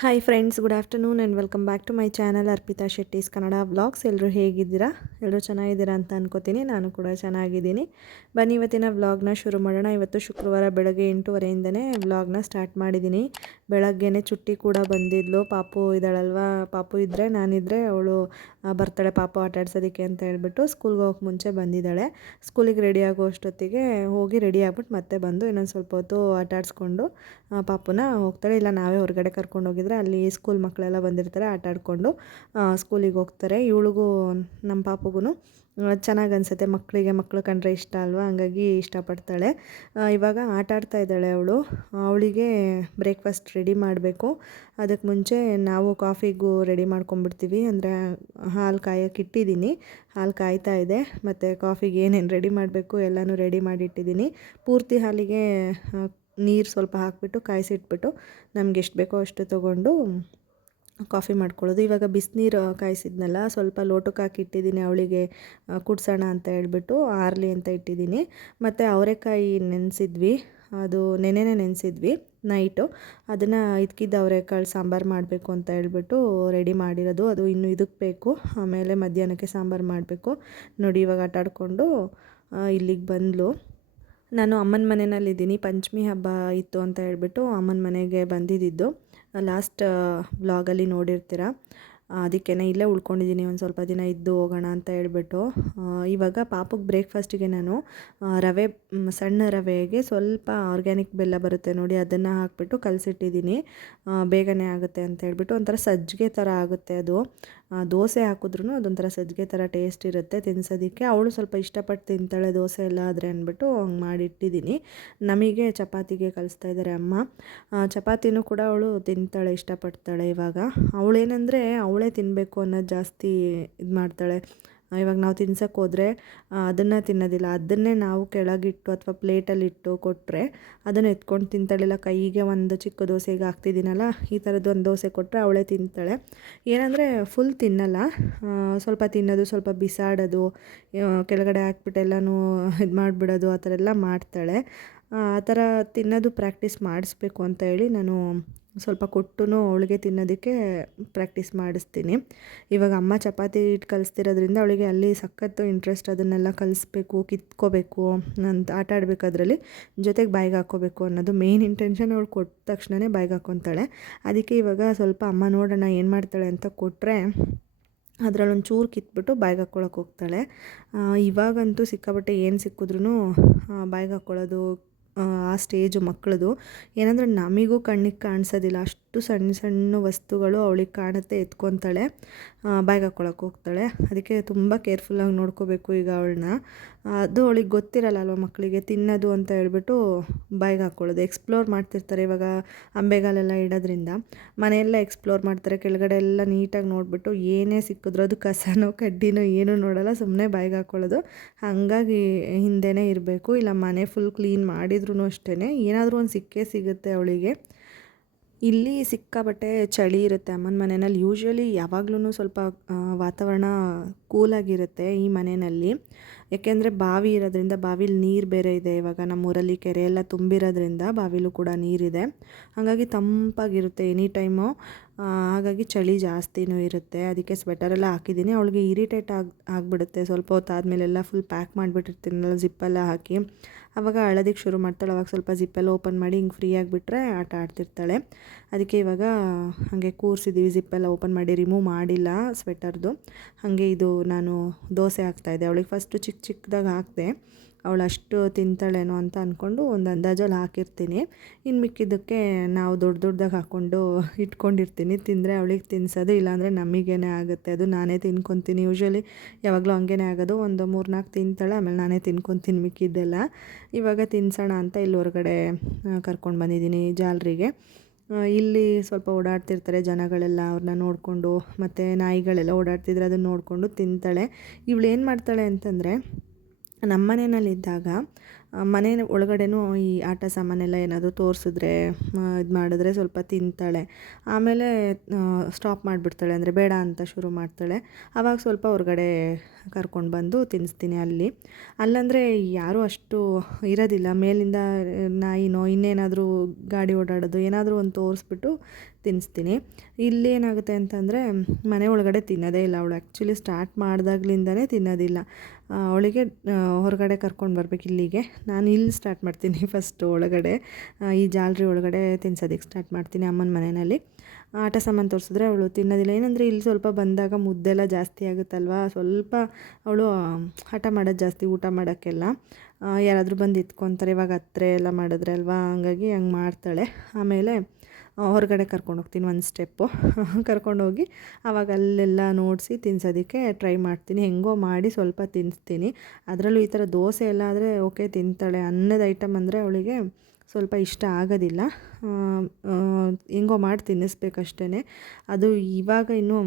Hi friends, good afternoon and welcome back to my channel Arpita Shetty's Kannada vlogs. ಎಲ್ಲರೂ ಹೇಗಿದ್ದೀರಾ? ಎಲ್ಲರೂ ಚೆನ್ನಾಗಿದ್ದೀರಾ ಅಂತ ಅನ್ಕೋತೀನಿ. ನಾನು ಕೂಡ ಚೆನ್ನಾಗಿದ್ದೀನಿ. ಬನ್ನಿ ಇವತ್ತಿನ ವ್ಲಾಗ್ನ ಶುರು ಮಾಡೋಣ. ಇವತ್ತು ಶುಕ್ರವಾರ ಬೆಳಗ್ಗೆ 8:30ಇಂದನೇ ವ್ಲಾಗ್ನ ಸ್ಟಾರ್ಟ್ ಮಾಡಿದ್ದೀನಿ. ಬೆಳಗ್ಗೆನೇ ಚುಟ್ಟಿ ಕೂಡ ಬಂದಿದ್ಲು. ಪಾಪು ಇದ್ದಾಳಲ್ವಾ, ಪಾಪು ಇದ್ದರೆ ನಾನಿದ್ದರೆ ಅವಳು ಬರ್ತಾಳೆ ಪಾಪು ಆಟ ಆಡ್ಸೋದಕ್ಕೆ ಅಂತ ಹೇಳ್ಬಿಟ್ಟು ಸ್ಕೂಲ್ಗೆ ಹೋಗೋಕೆ ಮುಂಚೆ ಬಂದಿದ್ದಾಳೆ. ಸ್ಕೂಲಿಗೆ ರೆಡಿ ಆಗೋ ಅಷ್ಟೊತ್ತಿಗೆ ಹೋಗಿ ರೆಡಿ ಆಗ್ಬಿಟ್ಟು ಮತ್ತೆ ಬಂದು ಇನ್ನೊಂದು ಸ್ವಲ್ಪ ಹೊತ್ತು ಆಟ ಆಡಿಸ್ಕೊಂಡು ಪಾಪುನ ಹೋಗ್ತಾಳೆ. ಇಲ್ಲ ನಾವೇ ಹೊರಗಡೆ ಕರ್ಕೊಂಡು ಹೋಗಿದ್ರೆ ಅಲ್ಲಿ ಸ್ಕೂಲ್ ಮಕ್ಕಳೆಲ್ಲ ಬಂದಿರ್ತಾರೆ, ಆಟ ಆಡಿಕೊಂಡು ಸ್ಕೂಲಿಗೆ ಹೋಗ್ತಾರೆ. ಇವಳಿಗೂ ನಮ್ಮ ಪಾಪುಗೂ ಚೆನ್ನಾಗಿ ಅನಿಸುತ್ತೆ. ಮಕ್ಕಳು ಕಂಡ್ರೆ ಇಷ್ಟ ಅಲ್ವಾ, ಹಂಗಾಗಿ ಇಷ್ಟಪಡ್ತಾಳೆ. ಇವಾಗ ಆಟ ಆಡ್ತಾ ಇದ್ದಾಳೆ ಅವಳು. ಅವಳಿಗೆ ಬ್ರೇಕ್ಫಾಸ್ಟ್ ರೆಡಿ ಮಾಡಬೇಕು. ಅದಕ್ಕೆ ಮುಂಚೆ ನಾವು ಕಾಫಿಗೂ ರೆಡಿ ಮಾಡ್ಕೊಂಬಿಡ್ತೀವಿ. ಅಂದರೆ ಹಾಲು ಕಾಯೋಕೆ ಇಟ್ಟಿದ್ದೀನಿ, ಹಾಲು ಕಾಯ್ತಾ ಇದೆ. ಮತ್ತು ಕಾಫಿಗೆ ಏನೇನು ರೆಡಿ ಮಾಡಬೇಕು ಎಲ್ಲನೂ ರೆಡಿ ಮಾಡಿಟ್ಟಿದ್ದೀನಿ. ಪೂರ್ತಿ ಹಾಲಿಗೆ ನೀರು ಸ್ವಲ್ಪ ಹಾಕಿಬಿಟ್ಟು ಕಾಯಿಸಿಟ್ಬಿಟ್ಟು ನಮ್ಗೆ ಎಷ್ಟು ಬೇಕೋ ಅಷ್ಟು ತೊಗೊಂಡು ಕಾಫಿ ಮಾಡ್ಕೊಳ್ಳೋದು. ಇವಾಗ ಬಿಸಿನೀರು ಕಾಯಿಸಿದ್ನಲ್ಲ, ಸ್ವಲ್ಪ ಲೋಟಕ್ಕೆ ಹಾಕಿ ಇಟ್ಟಿದ್ದೀನಿ ಅವಳಿಗೆ ಕುಡ್ಸೋಣ ಅಂತ ಹೇಳ್ಬಿಟ್ಟು, ಆರಲಿ ಅಂತ ಇಟ್ಟಿದ್ದೀನಿ. ಮತ್ತು ಅವರೆಕಾಯಿ ನೆನೆಸಿದ್ವಿ, ಅದು ನೆನೆನೇ ನೆನೆಸಿದ್ವಿ ನೈಟು. ಅದನ್ನು ಇದಕ್ಕಿದ್ದ ಅವರೆಕಾಳು ಸಾಂಬಾರು ಮಾಡಬೇಕು ಅಂತ ಹೇಳ್ಬಿಟ್ಟು ರೆಡಿ ಮಾಡಿರೋದು. ಅದು ಇನ್ನೂ ಇದಕ್ಕೆ ಬೇಕು, ಆಮೇಲೆ ಮಧ್ಯಾಹ್ನಕ್ಕೆ ಸಾಂಬಾರು ಮಾಡಬೇಕು. ನೋಡಿ ಇವಾಗ ಆಟ ಆಡಿಕೊಂಡು ಇಲ್ಲಿಗೆ ಬಂದಳು. ನಾನು ಅಮ್ಮನ ಮನೆಯಲ್ಲಿದ್ದೀನಿ. ಪಂಚಮಿ ಹಬ್ಬ ಇತ್ತು ಅಂತ ಹೇಳ್ಬಿಟ್ಟು ಅಮ್ಮನ ಮನೆಗೆ ಬಂದಿದ್ದು ಲಾಸ್ಟ್ ವ್ಲಾಗಲ್ಲಿ ನೋಡಿರ್ತೀರ. ಅದಕ್ಕೇ ಇಲ್ಲೇ ಉಳ್ಕೊಂಡಿದ್ದೀನಿ, ಒಂದು ಸ್ವಲ್ಪ ದಿನ ಇದ್ದು ಹೋಗೋಣ ಅಂತ ಹೇಳ್ಬಿಟ್ಟು. ಇವಾಗ ಪಾಪುಗೆ ಬ್ರೇಕ್ಫಾಸ್ಟಿಗೆ ನಾನು ಸಣ್ಣ ರವೆಗೆ ಸ್ವಲ್ಪ ಆರ್ಗ್ಯಾನಿಕ್ ಬೆಲ್ಲ ಬರುತ್ತೆ ನೋಡಿ, ಅದನ್ನು ಹಾಕಿಬಿಟ್ಟು ಕಲಸಿಟ್ಟಿದ್ದೀನಿ. ಬೇಗನೆ ಆಗುತ್ತೆ ಅಂತ ಹೇಳ್ಬಿಟ್ಟು. ಒಂಥರ ಸಜ್ಜಿಗೆ ಥರ ಆಗುತ್ತೆ ಅದು. ದೋಸೆ ಹಾಕಿದ್ರೂ ಅದೊಂಥರ ಸಜ್ಜಿಗೆ ಥರ ಟೇಸ್ಟ್ ಇರುತ್ತೆ ತಿನ್ಸೋದಕ್ಕೆ. ಅವಳು ಸ್ವಲ್ಪ ಇಷ್ಟಪಟ್ಟು ತಿಂತಾಳೆ ದೋಸೆ ಎಲ್ಲ ಆದರೆ ಅಂದ್ಬಿಟ್ಟು ಹಂಗೆ ಮಾಡಿಟ್ಟಿದ್ದೀನಿ. ನಮಗೆ ಚಪಾತಿಗೆ ಕಲಿಸ್ತಾ ಇದ್ದಾರೆ ಅಮ್ಮ. ಚಪಾತಿನೂ ಕೂಡ ಅವಳು ತಿಂತಾಳೆ, ಇಷ್ಟಪಡ್ತಾಳೆ. ಇವಾಗ ಅವಳೇನೆಂದರೆ ಅವಳೇ ತಿನ್ನಬೇಕು ಅನ್ನೋದು ಜಾಸ್ತಿ ಇದು ಮಾಡ್ತಾಳೆ. ಇವಾಗ ನಾವು ತಿನ್ಸೋಕ್ಕೆ ಹೋದರೆ ಅದನ್ನು ತಿನ್ನೋದಿಲ್ಲ. ಅದನ್ನೇ ನಾವು ಕೆಳಗಿಟ್ಟು ಅಥವಾ ಪ್ಲೇಟಲ್ಲಿಟ್ಟು ಕೊಟ್ಟರೆ ಅದನ್ನು ಎತ್ಕೊಂಡು ತಿಂತಾಳಿಲ್ಲ. ಕೈಗೆ ಒಂದು ಚಿಕ್ಕ ದೋಸೆಗೆ ಹಾಕ್ತಿದ್ದೀನಲ್ಲ, ಈ ಥರದ್ದು ಒಂದು ದೋಸೆ ಕೊಟ್ಟರೆ ಅವಳೇ ತಿಂತಾಳೆ. ಏನಂದರೆ ಫುಲ್ ತಿನ್ನಲ್ಲ, ಸ್ವಲ್ಪ ತಿನ್ನೋದು, ಸ್ವಲ್ಪ ಬಿಸಾಡೋದು, ಕೆಳಗಡೆ ಹಾಕ್ಬಿಟ್ಟು ಎಲ್ಲನೂ ಇದು ಮಾಡಿಬಿಡೋದು, ಆ ಥರ ಎಲ್ಲ ಮಾಡ್ತಾಳೆ. ಆ ಥರ ತಿನ್ನೋದು ಪ್ರಾಕ್ಟೀಸ್ ಮಾಡಿಸ್ಬೇಕು ಅಂತ ಹೇಳಿ ನಾನು ಸ್ವಲ್ಪ ಕೊಟ್ಟು ಅವಳಿಗೆ ತಿನ್ನೋದಕ್ಕೆ ಪ್ರಾಕ್ಟೀಸ್ ಮಾಡಿಸ್ತೀನಿ. ಇವಾಗ ಅಮ್ಮ ಚಪಾತಿ ಹಿಟ್ಟು ಕಲಿಸ್ತಿರೋದ್ರಿಂದ ಅವಳಿಗೆ ಅಲ್ಲಿ ಸಖತ್ತು ಇಂಟ್ರೆಸ್ಟ್. ಅದನ್ನೆಲ್ಲ ಕಲಿಸ್ಬೇಕು, ಕಿತ್ಕೋಬೇಕು ಅಂತ, ಆಟ ಆಡಬೇಕು, ಅದರಲ್ಲಿ ಜೊತೆಗೆ ಬಾಯಿಗೆ ಹಾಕ್ಕೋಬೇಕು ಅನ್ನೋದು ಮೇನ್ ಇಂಟೆನ್ಷನ್. ಅವಳು ಕೊಟ್ಟ ತಕ್ಷಣವೇ ಬಾಯಿಗೆ ಹಾಕ್ಕೊತಾಳೆ. ಅದಕ್ಕೆ ಇವಾಗ ಸ್ವಲ್ಪ ಅಮ್ಮ ನೋಡೋಣ ಏನು ಮಾಡ್ತಾಳೆ ಅಂತ ಕೊಟ್ಟರೆ ಅದರಲ್ಲಿ ಒಂಚೂರು ಕಿತ್ಬಿಟ್ಟು ಬಾಯಿಗೆ ಹಾಕ್ಕೊಳಕ್ಕೆ ಹೋಗ್ತಾಳೆ. ಇವಾಗಂತೂ ಸಿಕ್ಕಾಬಟ್ಟೆ ಏನು ಸಿಕ್ಕಿದ್ರೂ ಬಾಯಿಗೆ ಹಾಕ್ಕೊಳ್ಳೋದು ಆ ಸ್ಟೇಜು ಮಕ್ಕಳದು. ಏನಂದರೆ ನಮಗೂ ಕಣ್ಣಿಗೆ ಕಾಣಿಸೋದಿಲ್ಲ, ಅಷ್ಟು ಸಣ್ಣ ಸಣ್ಣ ವಸ್ತುಗಳು ಅವಳಿಗೆ ಕಾಣುತ್ತೆ, ಎತ್ಕೊತಾಳೆ, ಬಾಯಿಗೆ ಹಾಕ್ಕೊಳಕ್ಕೆ ಹೋಗ್ತಾಳೆ. ಅದಕ್ಕೆ ತುಂಬ ಕೇರ್ಫುಲ್ಲಾಗಿ ನೋಡ್ಕೋಬೇಕು ಈಗ ಅವಳನ್ನ. ಅದು ಅವಳಿಗೆ ಗೊತ್ತಿರಲ್ಲ ಅಲ್ವ ಮಕ್ಕಳಿಗೆ, ತಿನ್ನೋದು ಅಂತ ಹೇಳ್ಬಿಟ್ಟು ಬಾಯಿಗೆ ಹಾಕ್ಕೊಳ್ಳೋದು. ಎಕ್ಸ್ಪ್ಲೋರ್ ಮಾಡ್ತಿರ್ತಾರೆ. ಇವಾಗ ಅಂಬೆಗಾಲೆಲ್ಲ ಇಡೋದ್ರಿಂದ ಮನೆಯೆಲ್ಲ ಎಕ್ಸ್ಪ್ಲೋರ್ ಮಾಡ್ತಾರೆ. ಕೆಳಗಡೆ ಎಲ್ಲ ನೀಟಾಗಿ ನೋಡಿಬಿಟ್ಟು ಏನೇ ಸಿಕ್ಕಿದ್ರು, ಅದು ಕಸನೋ ಕಡ್ಡಿನೋ ಏನೂ ನೋಡೋಲ್ಲ, ಸುಮ್ಮನೆ ಬಾಯಿಗೆ ಹಾಕ್ಕೊಳ್ಳೋದು. ಹಾಗಾಗಿ ಹಿಂದೆನೇ ಇರಬೇಕು. ಇಲ್ಲ ಮನೆ ಫುಲ್ ಕ್ಲೀನ್ ಮಾಡಿದ್ರೂ ಅಷ್ಟೇ ಏನಾದರೂ ಒಂದು ಸಿಕ್ಕೇ ಸಿಗುತ್ತೆ ಅವಳಿಗೆ. ಇಲ್ಲಿ ಸಿಕ್ಕಾಬಟ್ಟೆ ಚಳಿ ಇರುತ್ತೆ ಅಮ್ಮನ ಮನೆಯಲ್ಲಿ. ಯೂಶ್ವಲಿ ಯಾವಾಗ್ಲೂ ಸ್ವಲ್ಪ ವಾತಾವರಣ ಕೂಲಾಗಿರುತ್ತೆ ಈ ಮನೆಯಲ್ಲಿ. ಯಾಕೆಂದರೆ ಬಾವಿ ಇರೋದ್ರಿಂದ, ಬಾವಿಲಿ ನೀರು ಬೇರೆ ಇದೆ. ಇವಾಗ ನಮ್ಮೂರಲ್ಲಿ ಕೆರೆ ಎಲ್ಲ ತುಂಬಿರೋದ್ರಿಂದ ಬಾವಿಲೂ ಕೂಡ ನೀರಿದೆ. ಹಾಗಾಗಿ ತಂಪಾಗಿರುತ್ತೆ ಎನಿ ಟೈಮು. ಹಾಗಾಗಿ ಚಳಿ ಜಾಸ್ತಿನೂ ಇರುತ್ತೆ. ಅದಕ್ಕೆ ಸ್ವೆಟರೆಲ್ಲ ಹಾಕಿದ್ದೀನಿ. ಅವಳಿಗೆ ಇರಿಟೇಟ್ ಆಗಿಬಿಡುತ್ತೆ ಸ್ವಲ್ಪ ಹೊತ್ತಾದಮೇಲೆಲ್ಲ. ಫುಲ್ ಪ್ಯಾಕ್ ಮಾಡಿಬಿಟ್ಟಿರ್ತೀನಲ್ಲ ಜಿಪ್ಪೆಲ್ಲ ಹಾಕಿ, ಆವಾಗ ಅಳೋದಕ್ಕೆ ಶುರು ಮಾಡ್ತಾಳೆ. ಅವಾಗ ಸ್ವಲ್ಪ ಜಿಪ್ಪೆಲ್ಲ ಓಪನ್ ಮಾಡಿ ಹಿಂಗೆ ಫ್ರೀ ಆಗಿಬಿಟ್ರೆ ಆಟ ಆಡ್ತಿರ್ತಾಳೆ. ಅದಕ್ಕೆ ಇವಾಗ ಹಾಗೆ ಕೂರಿಸಿದ್ದೀವಿ, ಜಿಪ್ಪೆಲ್ಲ ಓಪನ್ ಮಾಡಿ, ರಿಮೂವ್ ಮಾಡಿಲ್ಲ ಸ್ವೆಟರ್ದು. ಹಾಗೆ ಇದು ನಾನು ದೋಸೆ ಹಾಕ್ತಾಯಿದ್ದೆ ಅವಳಿಗೆ. ಫಸ್ಟು ಚಿಕ್ಕದಾಗಿ ಹಾಕಿದೆ, ಅವಳು ಅಷ್ಟು ತಿಂತಾಳೇನೋ ಅಂತ ಅಂದ್ಕೊಂಡು ಒಂದು ಅಂದಾಜಲ್ಲಿ ಹಾಕಿರ್ತೀನಿ. ಇನ್ನು ಮಿಕ್ಕಿದ್ದಕ್ಕೆ ನಾವು ದೊಡ್ಡದಾಗಿ ಹಾಕ್ಕೊಂಡು ಇಟ್ಕೊಂಡಿರ್ತೀನಿ. ತಿಂದರೆ ಅವಳಿಗೆ ತಿನ್ನಿಸೋದು, ಇಲ್ಲಾಂದರೆ ನಮಗೇನೆ ಆಗುತ್ತೆ. ಅದು ನಾನೇ ತಿನ್ಕೊತೀನಿ. ಯೂಶ್ವಲಿ ಯಾವಾಗಲೂ ಹಂಗೇ ಆಗೋದು. ಒಂದು 3-4 ತಿಂತಾಳೆ, ಆಮೇಲೆ ನಾನೇ ತಿನ್ಕೊತೀನಿ ಮಿಕ್ಕಿದ್ದೆಲ್ಲ. ಇವಾಗ ತಿನ್ಸೋಣ ಅಂತ ಇಲ್ಲಿ ಹೊರಗಡೆ ಕರ್ಕೊಂಡು ಬಂದಿದ್ದೀನಿ ಜಾಲರಿಗೆ. ಇಲ್ಲಿ ಸ್ವಲ್ಪ ಓಡಾಡ್ತಿರ್ತಾರೆ ಜನಗಳೆಲ್ಲ, ಅವ್ರನ್ನ ನೋಡಿಕೊಂಡು, ಮತ್ತು ನಾಯಿಗಳೆಲ್ಲ ಓಡಾಡ್ತಿದ್ರೆ ಅದನ್ನು ನೋಡಿಕೊಂಡು ತಿಂತಾಳೆ. ಇವಳು ಏನು ಮಾಡ್ತಾಳೆ ಅಂತಂದರೆ, ನಮ್ಮ ಮನೆಯಲ್ಲಿದ್ದಾಗ ಮನೆ ಒಳಗಡೆನೂ ಈ ಆಟ ಸಾಮಾನೆಲ್ಲ ಏನಾದರೂ ತೋರಿಸಿದ್ರೆ ಇದು ಮಾಡಿದ್ರೆ ಸ್ವಲ್ಪ ತಿಂತಾಳೆ. ಆಮೇಲೆ ಸ್ಟಾಪ್ ಮಾಡಿಬಿಡ್ತಾಳೆ, ಅಂದರೆ ಬೇಡ ಅಂತ ಶುರು ಮಾಡ್ತಾಳೆ. ಆವಾಗ ಸ್ವಲ್ಪ ಹೊರಗಡೆ ಕರ್ಕೊಂಡು ಬಂದು ತಿನ್ನಿಸ್ತೀನಿ ಅಲ್ಲಂದರೆ ಯಾರೂ ಅಷ್ಟು ಇರೋದಿಲ್ಲ. ಮೇಲಿಂದ ನಾಯಿನೋ ಇನ್ನೇನಾದರೂ ಗಾಡಿ ಓಡಾಡೋದು ಏನಾದರೂ ಒಂದು ತೋರಿಸ್ಬಿಟ್ಟು ತಿನ್ನಿಸ್ತೀನಿ. ಇಲ್ಲೇನಾಗುತ್ತೆ ಅಂತಂದರೆ ಮನೆ ಒಳಗಡೆ ತಿನ್ನೋದೇ ಇಲ್ಲ ಅವಳು. ಆ್ಯಕ್ಚುಲಿ ಸ್ಟಾರ್ಟ್ ಮಾಡಿದಾಗ್ಲಿಂದನೇ ತಿನ್ನೋದಿಲ್ಲ. ಅವಳಿಗೆ ಹೊರಗಡೆ ಕರ್ಕೊಂಡು ಬರ್ಬೇಕು ಇಲ್ಲಿಗೆ. ನಾನು ಇಲ್ಲಿ ಸ್ಟಾರ್ಟ್ ಮಾಡ್ತೀನಿ ಫಸ್ಟು ಒಳಗಡೆ, ಈ ಜಾಲರಿ ಒಳಗಡೆ ತಿನ್ಸೋದಕ್ಕೆ ಸ್ಟಾರ್ಟ್ ಮಾಡ್ತೀನಿ ಅಮ್ಮನ ಮನೆಯಲ್ಲಿ. ಆಟ ಸಾಮಾನು ತೋರಿಸಿದ್ರೆ ಅವಳು ತಿನ್ನೋದಿಲ್ಲ. ಏನಂದರೆ ಇಲ್ಲಿ ಸ್ವಲ್ಪ ಬಂದಾಗ ಮುದ್ದೆಲ್ಲ ಜಾಸ್ತಿ ಆಗುತ್ತಲ್ವ, ಸ್ವಲ್ಪ ಅವಳು ಹಠ ಮಾಡೋದು ಜಾಸ್ತಿ ಊಟ ಮಾಡೋಕ್ಕೆಲ್ಲ. ಯಾರಾದರೂ ಬಂದು ಎತ್ಕೊತಾರೆ, ಇವಾಗ ಹತ್ರ ಎಲ್ಲ ಮಾಡಿದ್ರೆ ಅಲ್ವಾ, ಹಂಗಾಗಿ ಹಂಗೆ ಮಾಡ್ತಾಳೆ. ಆಮೇಲೆ ಹೊರಗಡೆ ಕರ್ಕೊಂಡೋಗ್ತೀನಿ ಒಂದು ಸ್ಟೆಪ್ಪು ಕರ್ಕೊಂಡೋಗಿ ಆವಾಗ ಅಲ್ಲೆಲ್ಲ ನೋಡಿಸಿ ತಿನ್ನಿಸೋದಕ್ಕೆ ಟ್ರೈ ಮಾಡ್ತೀನಿ. ಹೆಂಗೋ ಮಾಡಿ ಸ್ವಲ್ಪ ತಿನ್ನಿಸ್ತೀನಿ. ಅದರಲ್ಲೂ ಈ ಥರ ದೋಸೆ ಎಲ್ಲ ಆದರೆ ಓಕೆ ತಿಂತಾಳೆ. ಅನ್ನದ ಐಟಮ್ ಅಂದರೆ ಅವಳಿಗೆ ಸ್ವಲ್ಪ ಇಷ್ಟ ಆಗೋದಿಲ್ಲ. ಹೆಂಗೋ ಮಾಡಿ ತಿನ್ನಿಸ್ಬೇಕಷ್ಟೇ. ಅದು ಇವಾಗ ಇನ್ನೂ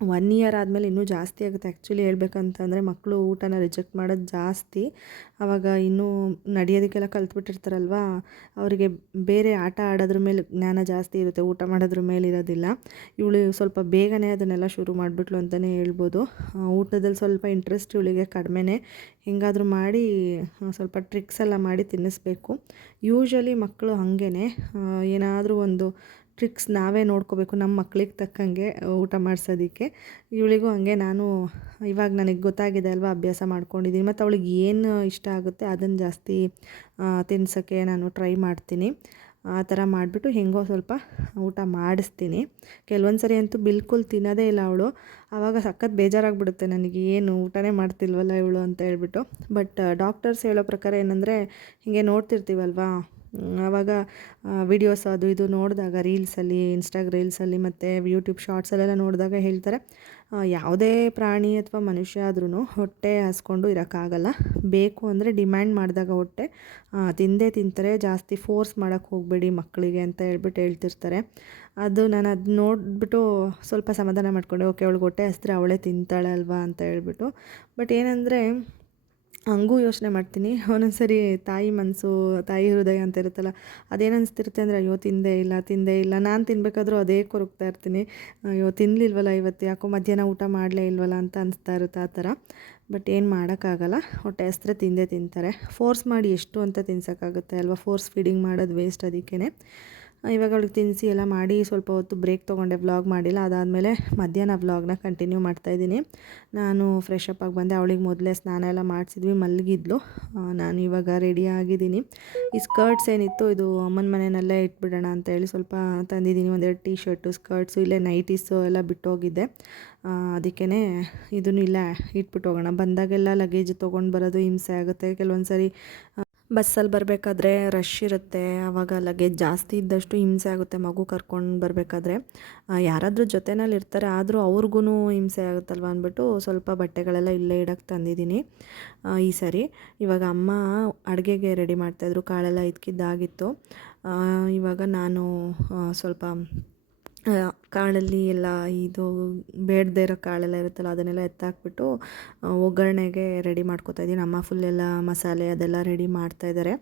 1 ಇಯರ್ ಆದಮೇಲೆ ಇನ್ನೂ ಜಾಸ್ತಿ ಆಗುತ್ತೆ. ಆ್ಯಕ್ಚುಲಿ ಹೇಳ್ಬೇಕಂತಂದರೆ ಮಕ್ಕಳು ಊಟನ ರಿಜೆಕ್ಟ್ ಮಾಡೋದು ಜಾಸ್ತಿ. ಆವಾಗ ಇನ್ನೂ ನಡೆಯೋದಕ್ಕೆಲ್ಲ ಕಲ್ತ್ಬಿಟ್ಟಿರ್ತಾರಲ್ವ, ಅವರಿಗೆ ಬೇರೆ ಆಟ ಆಡೋದ್ರ ಮೇಲೆ ಜ್ಞಾನ ಜಾಸ್ತಿ ಇರುತ್ತೆ, ಊಟ ಮಾಡೋದ್ರ ಮೇಲೆ ಇರೋದಿಲ್ಲ. ಇವಳು ಸ್ವಲ್ಪ ಬೇಗನೆ ಅದನ್ನೆಲ್ಲ ಶುರು ಮಾಡಿಬಿಟ್ಲು ಅಂತಲೇ ಹೇಳ್ಬೋದು. ಊಟದಲ್ಲಿ ಸ್ವಲ್ಪ ಇಂಟ್ರೆಸ್ಟ್ ಇವಳಿಗೆ ಕಡಿಮೆನೇ. ಹೆಂಗಾದರೂ ಮಾಡಿ ಸ್ವಲ್ಪ ಟ್ರಿಕ್ಸ್ ಎಲ್ಲ ಮಾಡಿ ತಿನ್ನಿಸ್ಬೇಕು. ಯೂಶ್ವಲಿ ಮಕ್ಕಳು ಹಾಗೇ, ಏನಾದರೂ ಒಂದು ಟ್ರಿಕ್ಸ್ ನಾವೇ ನೋಡ್ಕೋಬೇಕು ನಮ್ಮ ಮಕ್ಳಿಗೆ ತಕ್ಕಂಗೆ ಊಟ ಮಾಡಿಸೋದಕ್ಕೆ. ಇವಳಿಗೂ ಹಂಗೆ ನಾನು ಇವಾಗ ನನಗೆ ಗೊತ್ತಾಗಿದೆ ಅಲ್ವಾ, ಅಭ್ಯಾಸ ಮಾಡ್ಕೊಂಡಿದ್ದೀನಿ. ಮತ್ತು ಅವಳಿಗೆ ಏನು ಇಷ್ಟ ಆಗುತ್ತೆ ಅದನ್ನು ಜಾಸ್ತಿ ತಿನ್ಸೋಕ್ಕೆ ನಾನು ಟ್ರೈ ಮಾಡ್ತೀನಿ. ಆ ಥರ ಮಾಡಿಬಿಟ್ಟು ಹೆಂಗೋ ಸ್ವಲ್ಪ ಊಟ ಮಾಡಿಸ್ತೀನಿ. ಕೆಲವೊಂದು ಸರಿ ಅಂತೂ ಬಿಲ್ಕುಲ್ ತಿನ್ನೋದೇ ಇಲ್ಲ ಅವಳು. ಆವಾಗ ಸಖತ್ ಬೇಜಾರಾಗಿಬಿಡುತ್ತೆ ನನಗೆ, ಏನು ಊಟನೇ ಮಾಡ್ತಿಲ್ವಲ್ಲ ಇವಳು ಅಂತ ಹೇಳ್ಬಿಟ್ಟು. ಬಟ್ ಡಾಕ್ಟರ್ಸ್ ಹೇಳೋ ಪ್ರಕಾರ ಏನಂದರೆ, ಹೀಗೆ ನೋಡ್ತಿರ್ತೀವಲ್ವಾ, ಆವಾಗ ವಿಡಿಯೋಸ್ ಅದು ಇದು ನೋಡಿದಾಗ ರೀಲ್ಸಲ್ಲಿ, ರೀಲ್ಸಲ್ಲಿ ಮತ್ತು ಯೂಟ್ಯೂಬ್ ಶಾರ್ಟ್ಸಲ್ಲೆಲ್ಲ ನೋಡಿದಾಗ ಹೇಳ್ತಾರೆ, ಯಾವುದೇ ಪ್ರಾಣಿ ಅಥವಾ ಮನುಷ್ಯ ಆದ್ರೂ ಹೊಟ್ಟೆ ಹಸ್ಕೊಂಡು ಇರೋಕ್ಕಾಗಲ್ಲ. ಬೇಕು ಅಂದರೆ ಡಿಮ್ಯಾಂಡ್ ಮಾಡಿದಾಗ ಹೊಟ್ಟೆ ತಿಂದೇ ತಿಂತಾರೆ, ಜಾಸ್ತಿ ಫೋರ್ಸ್ ಮಾಡೋಕ್ಕೆ ಹೋಗಬೇಡಿ ಮಕ್ಕಳಿಗೆ ಅಂತ ಹೇಳ್ತಿರ್ತಾರೆ. ನಾನು ಅದು ನೋಡಿಬಿಟ್ಟು ಸ್ವಲ್ಪ ಸಮಾಧಾನ ಮಾಡಿಕೊಂಡೆ. ಓಕೆ, ಅವಳಿಗೆ ಹೊಟ್ಟೆ ಹಸಿದ್ರೆ ಅವಳೇ ತಿಂತಾಳೆ ಅಲ್ವಾ ಅಂತ ಹೇಳ್ಬಿಟ್ಟು. ಬಟ್ ಏನಂದರೆ ಹಂಗೂ ಯೋಚನೆ ಮಾಡ್ತೀನಿ ಒಂದೊಂದು ಸರಿ. ತಾಯಿ ಮನಸ್ಸು, ತಾಯಿ ಹೃದಯ ಅಂತ ಇರುತ್ತಲ್ಲ, ಅದೇನು ಅನಿಸ್ತಿರುತ್ತೆ ಅಂದರೆ, ಅಯ್ಯೋ ತಿಂದೇ ಇಲ್ಲ. ನಾನು ತಿನ್ನಬೇಕಾದ್ರೂ ಅದೇ ಕೊರಗ್ತಾ ಇರ್ತೀನಿ, ಅಯ್ಯೋ ತಿನ್ನಲಿಲ್ವಲ್ಲ ಇವತ್ತು, ಯಾಕೋ ಮಧ್ಯಾಹ್ನ ಊಟ ಮಾಡಲೇ ಇಲ್ವಲ್ಲ ಅಂತ ಅನಿಸ್ತಾ ಇರುತ್ತೆ ಆ ಥರ. ಬಟ್ ಏನು ಮಾಡೋಕ್ಕಾಗಲ್ಲ, ಹೊಟ್ಟೆ ಹಸಿದ್ರೆ ತಿಂದೇ ತಿಂತಾರೆ. ಫೋರ್ಸ್ ಮಾಡಿ ಎಷ್ಟು ಅಂತ ತಿನ್ಸೋಕ್ಕಾಗುತ್ತೆ ಅಲ್ವಾ, ಫೋರ್ಸ್ ಫೀಡಿಂಗ್ ಮಾಡೋದು ವೇಸ್ಟ್. ಅದಕ್ಕೇ ಇವಾಗ ಅವಳಿಗೆ ತಿನ್ನಿಸಿ ಎಲ್ಲ ಮಾಡಿ ಸ್ವಲ್ಪ ಹೊತ್ತು ಬ್ರೇಕ್ ತೊಗೊಂಡೆ, ವ್ಲಾಗ್ ಮಾಡಿಲ್ಲ. ಅದಾದಮೇಲೆ ಮಧ್ಯಾಹ್ನ ವ್ಲಾಗ್ನ ಕಂಟಿನ್ಯೂ ಮಾಡ್ತಾಯಿದ್ದೀನಿ. ನಾನು ಫ್ರೆಶ್ ಅಪ್ ಆಗಿ ಬಂದೆ. ಅವಳಿಗೆ ಮೊದಲೇ ಸ್ನಾನ ಎಲ್ಲ ಮಾಡಿಸಿದ್ವಿ, ಮಲಗಿದ್ಲು. ನಾನು ಇವಾಗ ರೆಡಿ ಆಗಿದ್ದೀನಿ. ಈ ಸ್ಕರ್ಟ್ಸ್ ಏನಿತ್ತು, ಇದು ಅಮ್ಮನ ಮನೆಯಲ್ಲೇ ಇಟ್ಬಿಡೋಣ ಅಂತೇಳಿ ಸ್ವಲ್ಪ ತಂದಿದ್ದೀನಿ. ಒಂದೆರಡು ಟೀ ಶರ್ಟು, ಸ್ಕರ್ಟ್ಸು, ಇಲ್ಲೇ ನೈಟೀಸು ಎಲ್ಲ ಬಿಟ್ಟೋಗಿದ್ದೆ. ಅದಕ್ಕೇ ಇದನ್ನು ಇಲ್ಲ ಇಟ್ಬಿಟ್ಟು ಹೋಗೋಣ. ಬಂದಾಗೆಲ್ಲ ಲಗೇಜ್ ತೊಗೊಂಡು ಬರೋದು ಹಿಂಸೆ ಆಗುತ್ತೆ. ಕೆಲವೊಂದು ಸರಿ ಬಸ್ಸಲ್ಲಿ ಬರಬೇಕಾದ್ರೆ ರಶ್ ಇರುತ್ತೆ, ಆವಾಗ ಲಗೇಜ್ ಜಾಸ್ತಿ ಇದ್ದಷ್ಟು ಹಿಂಸೆ ಆಗುತ್ತೆ. ಮಗು ಕರ್ಕೊಂಡು ಬರಬೇಕಾದ್ರೆ ಯಾರಾದರೂ ಜೊತೆಯಲ್ಲಿ ಇರ್ತಾರೆ, ಆದರೂ ಅವ್ರಿಗೂ ಹಿಂಸೆ ಆಗುತ್ತಲ್ವ ಅಂದ್ಬಿಟ್ಟು ಸ್ವಲ್ಪ ಬಟ್ಟೆಗಳೆಲ್ಲ ಇಲ್ಲೇ ಇಡಕ್ಕೆ ತಂದಿದ್ದೀನಿ ಈ ಸರಿ. ಇವಾಗ ಅಮ್ಮ ಅಡುಗೆಗೆ ರೆಡಿ ಮಾಡ್ತಾಯಿದ್ರು, ಕಾಳೆಲ್ಲ ಇದ್ಕಿದ್ದಾಗಿತ್ತು. ಇವಾಗ ನಾನು ಸ್ವಲ್ಪ ಕಾಳಲ್ಲಿ ಎಲ್ಲ ಇದು ಬೇಡದೇ ಇರೋ ಕಾಳೆಲ್ಲ ಇರುತ್ತಲ್ಲ, ಅದನ್ನೆಲ್ಲ ಎತ್ತಾಕ್ಬಿಟ್ಟು ಒಗ್ಗರಣೆಗೆ ರೆಡಿ ಮಾಡ್ಕೊತಾಯಿದ್ದೀನಿ. ಅಮ್ಮ ಫುಲ್ಲೆಲ್ಲ ಮಸಾಲೆ ಅದೆಲ್ಲ ರೆಡಿ ಮಾಡ್ತಾಯಿದ್ದಾರೆ.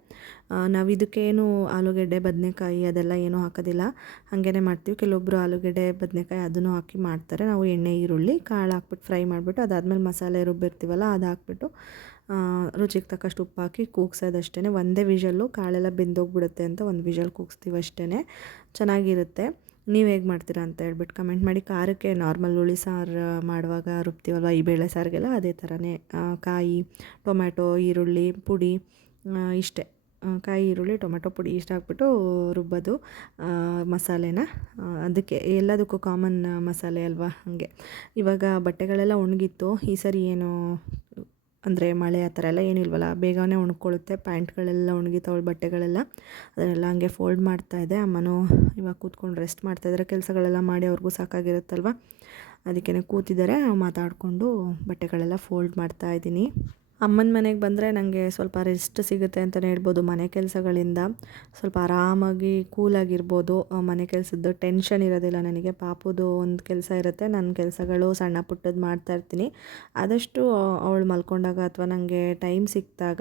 ನಾವು ಇದಕ್ಕೇನು ಆಲೂಗೆಡ್ಡೆ, ಬದನೆಕಾಯಿ ಅದೆಲ್ಲ ಏನೂ ಹಾಕೋದಿಲ್ಲ, ಹಾಗೇ ಮಾಡ್ತೀವಿ. ಕೆಲವೊಬ್ಬರು ಆಲೂಗೆಡ್ಡೆ, ಬದನೆಕಾಯಿ ಅದನ್ನು ಹಾಕಿ ಮಾಡ್ತಾರೆ. ನಾವು ಎಣ್ಣೆ, ಈರುಳ್ಳಿ, ಕಾಳು ಹಾಕ್ಬಿಟ್ಟು ಫ್ರೈ ಮಾಡಿಬಿಟ್ಟು ಅದಾದಮೇಲೆ ಮಸಾಲೆ ರುಬ್ಬಿರ್ತೀವಲ್ಲ ಅದು ಹಾಕ್ಬಿಟ್ಟು ರುಚಿಗೆ ತಕ್ಕಷ್ಟು ಉಪ್ಪು ಹಾಕಿ ಕೂಗ್ಸೋದಷ್ಟೇ. ಒಂದೇ ವಿಷಲ್ಲು ಕಾಳೆಲ್ಲ ಬೆಂದೋಗ್ಬಿಡುತ್ತೆ ಅಂತ ಒಂದು ವಿಷಲ್ ಕೂಗಿಸ್ತೀವಿ ಅಷ್ಟೇ. ಚೆನ್ನಾಗಿರುತ್ತೆ. ನೀವು ಹೇಗೆ ಮಾಡ್ತೀರಾ ಅಂತ ಹೇಳ್ಬಿಟ್ಟು ಕಮೆಂಟ್ ಮಾಡಿ. ಖಾರಕ್ಕೆ ನಾರ್ಮಲ್ ಹುಳಿ ಸಾರು ಮಾಡುವಾಗ ರುಬ್ತೀವಲ್ವ, ಈ ಬೇಳೆ ಸಾರಿಗೆಲ್ಲ ಅದೇ ಥರನೇ ಕಾಯಿ, ಟೊಮ್ಯಾಟೊ, ಈರುಳ್ಳಿ ಪುಡಿ ಇಷ್ಟೇ. ಕಾಯಿ, ಈರುಳ್ಳಿ, ಟೊಮೆಟೊ ಪುಡಿ ಇಷ್ಟು ಹಾಕ್ಬಿಟ್ಟು ರುಬ್ಬೋದು ಮಸಾಲೆನ. ಅದಕ್ಕೆ ಎಲ್ಲದಕ್ಕೂ ಕಾಮನ್ ಮಸಾಲೆ ಅಲ್ವಾ, ಹಾಗೆ. ಇವಾಗ ಬಟ್ಟೆಗಳೆಲ್ಲ ಒಣಗಿತ್ತು. ಈ ಸರಿ ಏನು ಅಂದರೆ ಮಳೆ ಆ ಥರ ಎಲ್ಲ ಏನಿಲ್ವಲ್ಲ, ಬೇಗನೆ ಒಣಕೊಳ್ಳುತ್ತೆ. ಪ್ಯಾಂಟ್ಗಳೆಲ್ಲ ಒಣಗಿತಾವಳು, ಬಟ್ಟೆಗಳೆಲ್ಲ ಅದನ್ನೆಲ್ಲ ಹಂಗೆ ಫೋಲ್ಡ್ ಮಾಡ್ತಾಯಿದ್ದೆ. ಅಮ್ಮನೂ ಇವಾಗ ಕೂತ್ಕೊಂಡು ರೆಸ್ಟ್ ಮಾಡ್ತಾಯಿದ್ದಾರೆ. ಕೆಲಸಗಳೆಲ್ಲ ಮಾಡಿ ಅವ್ರಿಗೂ ಸಾಕಾಗಿರುತ್ತಲ್ವ, ಅದಕ್ಕೇ ಕೂತಿದ್ದಾರೆ. ಮಾತಾಡಿಕೊಂಡು ಬಟ್ಟೆಗಳೆಲ್ಲ ಫೋಲ್ಡ್ ಮಾಡ್ತಾಯಿದ್ದೀನಿ. ಅಮ್ಮನ ಮನೆಗೆ ಬಂದರೆ ನನಗೆ ಸ್ವಲ್ಪ ರೆಸ್ಟ್ ಸಿಗುತ್ತೆ ಅಂತಲೇ ಹೇಳ್ಬೋದು. ಮನೆ ಕೆಲಸಗಳಿಂದ ಸ್ವಲ್ಪ ಆರಾಮಾಗಿ ಕೂಲಾಗಿರ್ಬೋದು. ಮನೆ ಕೆಲಸದ್ದು ಟೆನ್ಷನ್ ಇರೋದಿಲ್ಲ ನನಗೆ. ಪಾಪುದು ಒಂದು ಕೆಲಸ ಇರುತ್ತೆ, ನನ್ನ ಕೆಲಸಗಳು ಸಣ್ಣ ಪುಟ್ಟದ್ದು ಮಾಡ್ತಾಯಿರ್ತೀನಿ. ಆದಷ್ಟು ಅವಳು ಮಲ್ಕೊಂಡಾಗ ಅಥವಾ ನನಗೆ ಟೈಮ್ ಸಿಕ್ಕಿದಾಗ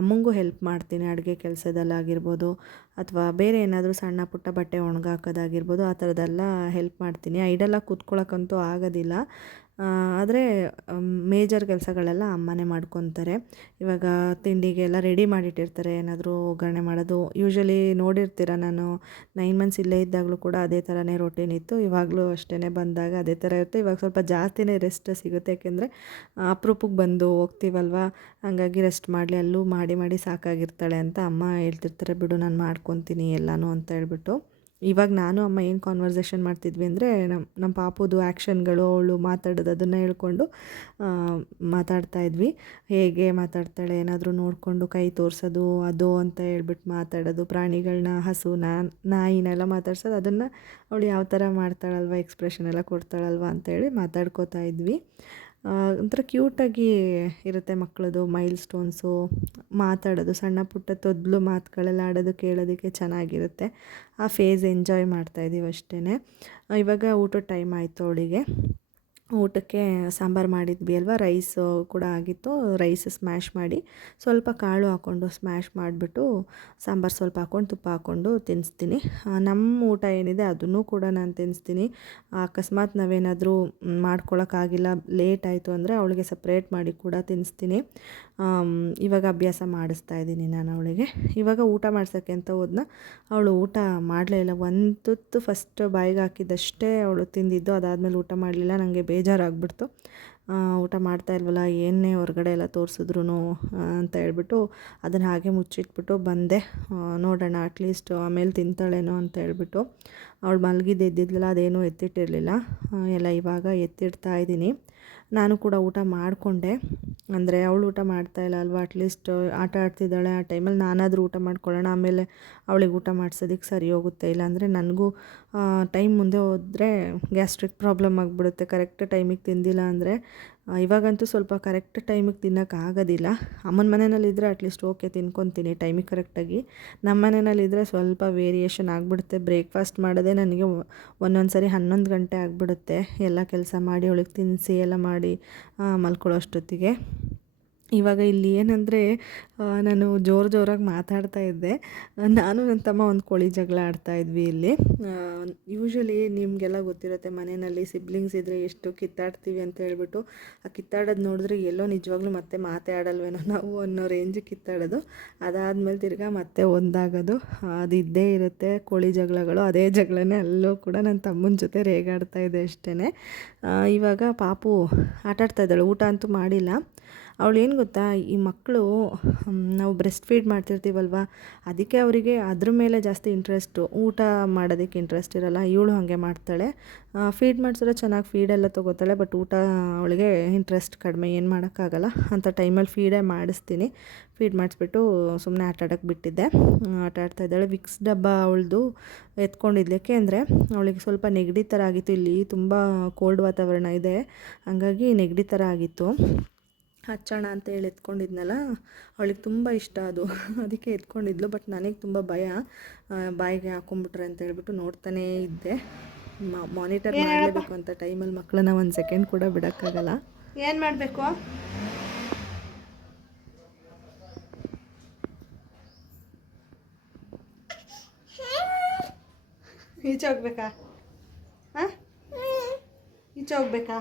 ಅಮ್ಮಂಗೂ ಹೆಲ್ಪ್ ಮಾಡ್ತೀನಿ. ಅಡುಗೆ ಕೆಲಸದಲ್ಲಾಗಿರ್ಬೋದು ಅಥವಾ ಬೇರೆ ಏನಾದರೂ ಸಣ್ಣ ಪುಟ್ಟ ಬಟ್ಟೆ ಒಣಗಾಕೋದಾಗಿರ್ಬೋದು, ಆ ಥರದ್ದೆಲ್ಲ ಹೆಲ್ಪ್ ಮಾಡ್ತೀನಿ. ಐಡೆಲ್ಲ ಕೂತ್ಕೊಳ್ಳೋಕ್ಕಂತೂ ಆಗೋದಿಲ್ಲ. ಆದರೆ ಮೇಜರ್ ಕೆಲಸಗಳೆಲ್ಲ ಅಮ್ಮನೇ ಮಾಡ್ಕೊತಾರೆ. ಇವಾಗ ತಿಂಡಿಗೆಲ್ಲ ರೆಡಿ ಮಾಡಿಟ್ಟಿರ್ತಾರೆ, ಏನಾದರೂ ಒಗ್ಗರಣೆ ಮಾಡೋದು. ಯೂಶ್ವಲಿ ನೋಡಿರ್ತೀರ, ನಾನು 9 ಮಂತ್ಸ್ ಇಲ್ಲೇ ಇದ್ದಾಗಲೂ ಕೂಡ ಅದೇ ಥರನೇ ರೊಟೀನ್ ಇತ್ತು. ಇವಾಗಲೂ ಅಷ್ಟೇ, ಬಂದಾಗ ಅದೇ ಥರ ಇರುತ್ತೆ. ಇವಾಗ ಸ್ವಲ್ಪ ಜಾಸ್ತಿನೇ ರೆಸ್ಟ್ ಸಿಗುತ್ತೆ, ಯಾಕೆಂದರೆ ಅಪರೂಪಕ್ಕೆ ಬಂದು ಹೋಗ್ತೀವಲ್ವ, ಹಾಗಾಗಿ ರೆಸ್ಟ್ ಮಾಡಲಿ, ಅಲ್ಲೂ ಮಾಡಿ ಮಾಡಿ ಸಾಕಾಗಿರ್ತಾಳೆ ಅಂತ ಅಮ್ಮ ಹೇಳ್ತಿರ್ತಾರೆ. ಬಿಡು ನಾನು ಮಾಡ್ಕೊತೀನಿ ಎಲ್ಲನೂ ಅಂತ ಹೇಳ್ಬಿಟ್ಟು. ಇವಾಗ ನಾನು ಅಮ್ಮ ಏನು ಕಾನ್ವರ್ಸೇಷನ್ ಮಾಡ್ತಿದ್ವಿ ಅಂದರೆ, ನಮ್ಮ ಪಾಪುದು ಆ್ಯಕ್ಷನ್ಗಳು, ಅವಳು ಮಾತಾಡೋದು ಅದನ್ನು ಹೇಳ್ಕೊಂಡು ಮಾತಾಡ್ತಾಯಿದ್ವಿ. ಹೇಗೆ ಮಾತಾಡ್ತಾಳೆ, ಏನಾದರೂ ನೋಡಿಕೊಂಡು ಕೈ ತೋರಿಸೋದು ಅದು ಅಂತ ಹೇಳ್ಬಿಟ್ಟು ಮಾತಾಡೋದು, ಪ್ರಾಣಿಗಳನ್ನ, ಹಸುನ, ನಾಯಿನೆಲ್ಲ ಮಾತಾಡ್ಸೋದು, ಅದನ್ನು ಅವಳು ಯಾವ ಥರ ಮಾಡ್ತಾಳಲ್ವ, ಎಕ್ಸ್ಪ್ರೆಷನ್ ಎಲ್ಲ ಕೊಡ್ತಾಳಲ್ವ ಅಂತೇಳಿ ಮಾತಾಡ್ಕೋತಾ ಇದ್ವಿ. ಒಂಥರ ಕ್ಯೂಟಾಗಿ ಇರುತ್ತೆ ಮಕ್ಕಳದು ಮೈಲ್ ಸ್ಟೋನ್ಸು, ಮಾತಾಡೋದು, ಸಣ್ಣ ಪುಟ್ಟ ತೊದಲು ಮಾತುಗಳೆಲ್ಲ ಆಡೋದು ಕೇಳೋದಕ್ಕೆ ಚೆನ್ನಾಗಿರುತ್ತೆ. ಆ ಫೇಸ್ ಎಂಜಾಯ್ ಮಾಡ್ತಾಯಿದ್ದೀವಿ ಅಷ್ಟೇ. ಇವಾಗ ಊಟದ ಟೈಮ್ ಆಯಿತು. ಅವಳಿಗೆ ಊಟಕ್ಕೆ ಸಾಂಬಾರು ಮಾಡಿದ್ವಿ ಅಲ್ವ, ರೈಸು ಕೂಡ ಆಗಿತ್ತು. ರೈಸ್ ಸ್ಮ್ಯಾಶ್ ಮಾಡಿ ಸ್ವಲ್ಪ ಕಾಳು ಹಾಕ್ಕೊಂಡು ಸ್ಮ್ಯಾಶ್ ಮಾಡಿಬಿಟ್ಟು ಸಾಂಬಾರು ಸ್ವಲ್ಪ ಹಾಕ್ಕೊಂಡು ತುಪ್ಪ ಹಾಕ್ಕೊಂಡು ತಿನ್ನಿಸ್ತೀನಿ. ನಮ್ಮ ಊಟ ಏನಿದೆ ಅದನ್ನು ಕೂಡ ನಾನು ತಿನ್ನಿಸ್ತೀನಿ. ಅಕಸ್ಮಾತ್ ನಾವೇನಾದರೂ ಮಾಡ್ಕೊಳಕ್ಕಾಗಿಲ್ಲ, ಲೇಟ್ ಆಯಿತು ಅಂದರೆ ಅವಳಿಗೆ ಸಪ್ರೇಟ್ ಮಾಡಿ ಕೂಡ ತಿನ್ನಿಸ್ತೀನಿ. ಇವಾಗ ಅಭ್ಯಾಸ ಮಾಡಿಸ್ತಾ ಇದ್ದೀನಿ ನಾನು ಅವಳಿಗೆ. ಇವಾಗ ಊಟ ಮಾಡ್ಸೋಕ್ಕೆ ಅಂತ ಹೋದ್ನ, ಅವಳು ಊಟ ಮಾಡಲೇ ಇಲ್ಲ. ಒಂದು ತುತ್ತು ಫಸ್ಟ್ ಬಾಯಿಗೆ ಹಾಕಿದ್ದಷ್ಟೇ ಅವಳು ತಿಂದಿದ್ದು. ಅದಾದಮೇಲೆ ಊಟ ಮಾಡಲಿಲ್ಲ. ನನಗೆ ಬೇಜಾರಾಗ್ಬಿಡ್ತು. ಊಟ ಮಾಡ್ತಾ ಇಲ್ವಲ್ಲ, ಏನೇ ಹೊರಗಡೆ ಎಲ್ಲ ತೋರಿಸಿದ್ರು ಅಂತ ಹೇಳ್ಬಿಟ್ಟು ಅದನ್ನು ಹಾಗೆ ಮುಚ್ಚಿಟ್ಬಿಟ್ಟು ಬಂದೆ. ನೋಡೋಣ ಅಟ್ಲೀಸ್ಟ್ ಆಮೇಲೆ ತಿಂತಾಳೇನೋ ಅಂತ ಹೇಳ್ಬಿಟ್ಟು. ಅವಳು ಮಲಗಿದ್ದು ಎದ್ದಿದ್ಲಲ್ಲ, ಅದೇನೂ ಎತ್ತಿಟ್ಟಿರಲಿಲ್ಲ, ಎಲ್ಲ ಇವಾಗ ಎತ್ತಿಡ್ತಾ ಇದ್ದೀನಿ. ನಾನು ಕೂಡ ಊಟ ಮಾಡಿಕೊಂಡೆ. ಅಂದರೆ ಅವಳು ಊಟ ಮಾಡ್ತಾಯಿಲ್ಲ ಅಲ್ವಾ, ಅಟ್ಲೀಸ್ಟ್ ಆಟ ಆಡ್ತಿದ್ದಾಳೆ. ಆ ಟೈಮಲ್ಲಿ ನಾನಾದರೂ ಊಟ ಮಾಡ್ಕೊಳ್ಳೋಣ, ಆಮೇಲೆ ಅವಳಿಗೆ ಊಟ ಮಾಡಿಸೋದಕ್ಕೆ ಸರಿ ಹೋಗುತ್ತೆ. ಇಲ್ಲಾಂದರೆ ನನಗೂ ಟೈಮ್ ಮುಂದೆ ಹೋದರೆ ಗ್ಯಾಸ್ಟ್ರಿಕ್ ಪ್ರಾಬ್ಲಮ್ ಆಗಿಬಿಡುತ್ತೆ, ಕರೆಕ್ಟ್ ಟೈಮಿಗೆ ತಿಂದಿಲ್ಲ ಅಂದರೆ. ಇವಾಗಂತೂ ಸ್ವಲ್ಪ ಕರೆಕ್ಟ್ ಟೈಮಿಗೆ ತಿನ್ನೋಕ್ಕಾಗೋದಿಲ್ಲ. ಅಮ್ಮನ ಮನೆಯಲ್ಲಿದ್ದರೆ ಅಟ್ಲೀಸ್ಟ್ ಓಕೆ ತಿನ್ಕೊತೀನಿ ಟೈಮಿಗೆ ಕರೆಕ್ಟಾಗಿ. ನಮ್ಮ ಮನೆಯಲ್ಲಿದ್ದರೆ ಸ್ವಲ್ಪ ವೇರಿಯೇಷನ್ ಆಗಿಬಿಡುತ್ತೆ. ಬ್ರೇಕ್ಫಾಸ್ಟ್ ಮಾಡೋದೇ ನನಗೆ ಒಂದೊಂದು ಸರಿ 11 ಗಂಟೆ ಆಗಿಬಿಡುತ್ತೆ, ಎಲ್ಲ ಕೆಲಸ ಮಾಡಿ ಅವಳಿಗೆ ತಿನ್ನಿಸಿ ಎಲ್ಲ ಮಾಡಿ ಮಲ್ಕೊಳ್ಳೋ ಅಷ್ಟೊತ್ತಿಗೆ. ಇವಾಗ ಇಲ್ಲಿ ಏನಂದರೆ, ನಾನು ಜೋರಾಗಿ ಮಾತಾಡ್ತಾ ಇದ್ದೆ. ನಾನು ನನ್ನ ತಮ್ಮ ಒಂದು ಕೋಳಿ ಜಗಳ ಆಡ್ತಾಯಿದ್ವಿ ಇಲ್ಲಿ. ಯೂಶ್ವಲಿ ನಿಮಗೆಲ್ಲ ಗೊತ್ತಿರುತ್ತೆ, ಮನೆಯಲ್ಲಿ ಸಿಬ್ಲಿಂಗ್ಸ್ ಇದ್ದರೆ ಎಷ್ಟು ಕಿತ್ತಾಡ್ತೀವಿ ಅಂತ ಹೇಳ್ಬಿಟ್ಟು. ಆ ಕಿತ್ತಾಡೋದು ನೋಡಿದ್ರೆ ಎಲ್ಲೋ ನಿಜವಾಗ್ಲೂ ಮತ್ತೆ ಮಾತೇ ಆಡಲ್ವೇನೋ ನಾವು ಅನ್ನೋ ರೇಂಜಿಗೆ ಕಿತ್ತಾಡೋದು. ಅದಾದಮೇಲೆ ತಿರ್ಗಾ ಮತ್ತೆ ಒಂದಾಗೋದು, ಅದು ಇದ್ದೇ ಇರುತ್ತೆ ಕೋಳಿ ಜಗಳಗಳು. ಅದೇ ಜಗಳನೇ ಅಲ್ಲೂ ಕೂಡ ನನ್ನ ತಮ್ಮನ ಜೊತೆ ರೇಗಾಡ್ತಾ ಇದೆ ಅಷ್ಟೇ. ಇವಾಗ ಪಾಪು ಆಟಾಡ್ತಾ ಇದ್ದಾಳೆ, ಊಟ ಅಂತೂ ಮಾಡಿಲ್ಲ. ಅವಳು ಏನು ಗೊತ್ತಾ, ಈ ಮಕ್ಕಳು ನಾವು ಬ್ರೆಸ್ಟ್ ಫೀಡ್ ಮಾಡ್ತಿರ್ತೀವಲ್ವ, ಅದಕ್ಕೆ ಅವರಿಗೆ ಅದ್ರ ಮೇಲೆ ಜಾಸ್ತಿ ಇಂಟ್ರೆಸ್ಟು, ಊಟ ಮಾಡೋದಕ್ಕೆ ಇಂಟ್ರೆಸ್ಟ್ ಇರೋಲ್ಲ. ಇವಳು ಹಾಗೆ ಮಾಡ್ತಾಳೆ. ಫೀಡ್ ಮಾಡಿಸಿದ್ರೆ ಚೆನ್ನಾಗಿ ಫೀಡೆಲ್ಲ ತೊಗೋತಾಳೆ, ಬಟ್ ಊಟ ಅವಳಿಗೆ ಇಂಟ್ರೆಸ್ಟ್ ಕಡಿಮೆ. ಏನು ಮಾಡೋಕ್ಕಾಗಲ್ಲ, ಅಂಥ ಟೈಮಲ್ಲಿ ಫೀಡೇ ಮಾಡಿಸ್ತೀನಿ. ಫೀಡ್ ಮಾಡಿಸ್ಬಿಟ್ಟು ಸುಮ್ಮನೆ ಆಟಾಡೋಕ್ಕೆ ಬಿಟ್ಟಿದ್ದೆ. ಆಟ ಆಡ್ತಾ ಇದ್ದಾಳೆ. ವಿಕ್ಸ್ ಡಬ್ಬ ಅವಳದು ಎತ್ಕೊಂಡಿದ್ಲಿಕ್ಕೆ ಅಂದರೆ ಅವಳಿಗೆ ಸ್ವಲ್ಪ ನೆಗಡಿ ಥರ ಆಗಿತ್ತು. ಇಲ್ಲಿ ತುಂಬ ಕೋಲ್ಡ್ ವಾತಾವರಣ ಇದೆ, ಹಾಗಾಗಿ ನೆಗಡಿ ಥರ ಆಗಿತ್ತು. ಹಚ್ಚೋಣ ಅಂತ ಹೇಳಿ ಎತ್ಕೊಂಡಿದ್ನಲ್ಲ, ಅವಳಿಗೆ ತುಂಬ ಇಷ್ಟ ಅದು, ಅದಕ್ಕೆ ಎತ್ಕೊಂಡಿದ್ಲು. ಬಟ್ ನನಗೆ ತುಂಬ ಭಯ, ಬಾಯಿಗೆ ಹಾಕೊಂಡ್ಬಿಟ್ರೆ ಅಂತ ಹೇಳ್ಬಿಟ್ಟು ನೋಡ್ತಾನೇ ಇದ್ದೆ. ಮಾನಿಟರ್ ಮಾಡಲೇಬೇಕು ಅಂತ ಟೈಮಲ್ಲಿ ಮಕ್ಕಳನ್ನ ಒಂದು ಸೆಕೆಂಡ್ ಕೂಡ ಬಿಡೋಕ್ಕಾಗಲ್ಲ. ಏನು ಮಾಡಬೇಕು? ಈಚೆ ಹೋಗ್ಬೇಕಾ? ಹಾಂ, ಈಚೆ ಹೋಗ್ಬೇಕಾ?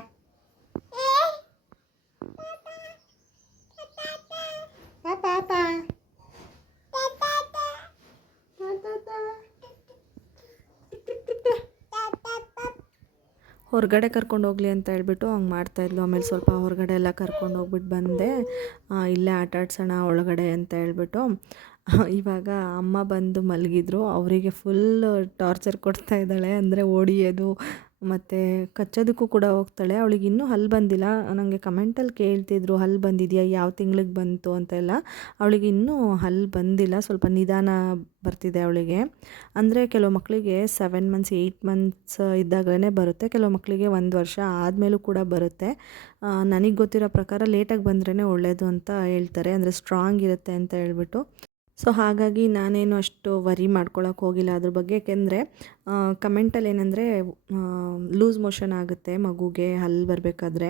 ಹೊರಗಡೆ ಕರ್ಕೊಂಡು ಹೋಗಲಿ ಅಂತ ಹೇಳ್ಬಿಟ್ಟು ಹಂಗೆ ಮಾಡ್ತಾಯಿದ್ಲು. ಆಮೇಲೆ ಸ್ವಲ್ಪ ಹೊರಗಡೆ ಎಲ್ಲ ಕರ್ಕೊಂಡು ಹೋಗ್ಬಿಟ್ಟು ಬಂದೆ. ಇಲ್ಲೇ ಆಟ ಆಡ್ಸೋಣ ಒಳಗಡೆ ಅಂತ ಹೇಳ್ಬಿಟ್ಟು. ಇವಾಗ ಅಮ್ಮ ಬಂದು ಮಲಗಿದ್ರು, ಅವರಿಗೆ ಫುಲ್ ಟಾರ್ಚರ್ ಕೊಡ್ತಾ ಇದ್ದಾಳೆ. ಅಂದರೆ ಹೊಡಿಯೋದು, ಮತ್ತು ಕಚ್ಚೋದಕ್ಕೂ ಕೂಡ ಹೋಗ್ತಾಳೆ. ಅವಳಿಗೆ ಇನ್ನೂ ಹಲ್ಲು ಬಂದಿಲ್ಲ. ನನಗೆ ಕಮೆಂಟಲ್ಲಿ ಕೇಳ್ತಿದ್ರು ಹಲ್ಲು ಬಂದಿದೆಯಾ, ಯಾವ ತಿಂಗ್ಳಿಗೆ ಬಂತು ಅಂತೆಲ್ಲ. ಅವಳಿಗೆ ಇನ್ನೂ ಹಲ್ಲು ಬಂದಿಲ್ಲ, ಸ್ವಲ್ಪ ನಿಧಾನ ಬರ್ತಿದೆ ಅವಳಿಗೆ. ಅಂದರೆ ಕೆಲವು ಮಕ್ಕಳಿಗೆ 7 ಮಂತ್ಸ್ 8 ಮಂತ್ಸ್ ಇದ್ದಾಗಲೇ ಬರುತ್ತೆ, ಕೆಲವು ಮಕ್ಕಳಿಗೆ 1 ವರ್ಷ ಆದಮೇಲೂ ಕೂಡ ಬರುತ್ತೆ. ನನಗೆ ಗೊತ್ತಿರೋ ಪ್ರಕಾರ ಲೇಟಾಗಿ ಬಂದ್ರೇ ಒಳ್ಳೆಯದು ಅಂತ ಹೇಳ್ತಾರೆ, ಅಂದರೆ ಸ್ಟ್ರಾಂಗ್ ಇರುತ್ತೆ ಅಂತ ಹೇಳ್ಬಿಟ್ಟು. ಸೊ ಹಾಗಾಗಿ ನಾನೇನು ಅಷ್ಟು ವರಿ ಮಾಡ್ಕೊಳಕ್ಕೆ ಹೋಗಿಲ್ಲ ಅದ್ರ ಬಗ್ಗೆ. ಯಾಕೆಂದರೆ ಕಮೆಂಟಲ್ಲಿ ಏನಂದರೆ ಲೂಸ್ ಮೋಷನ್ ಆಗುತ್ತೆ ಮಗುಗೆ ಹಲ್ಲು ಬರಬೇಕಾದ್ರೆ,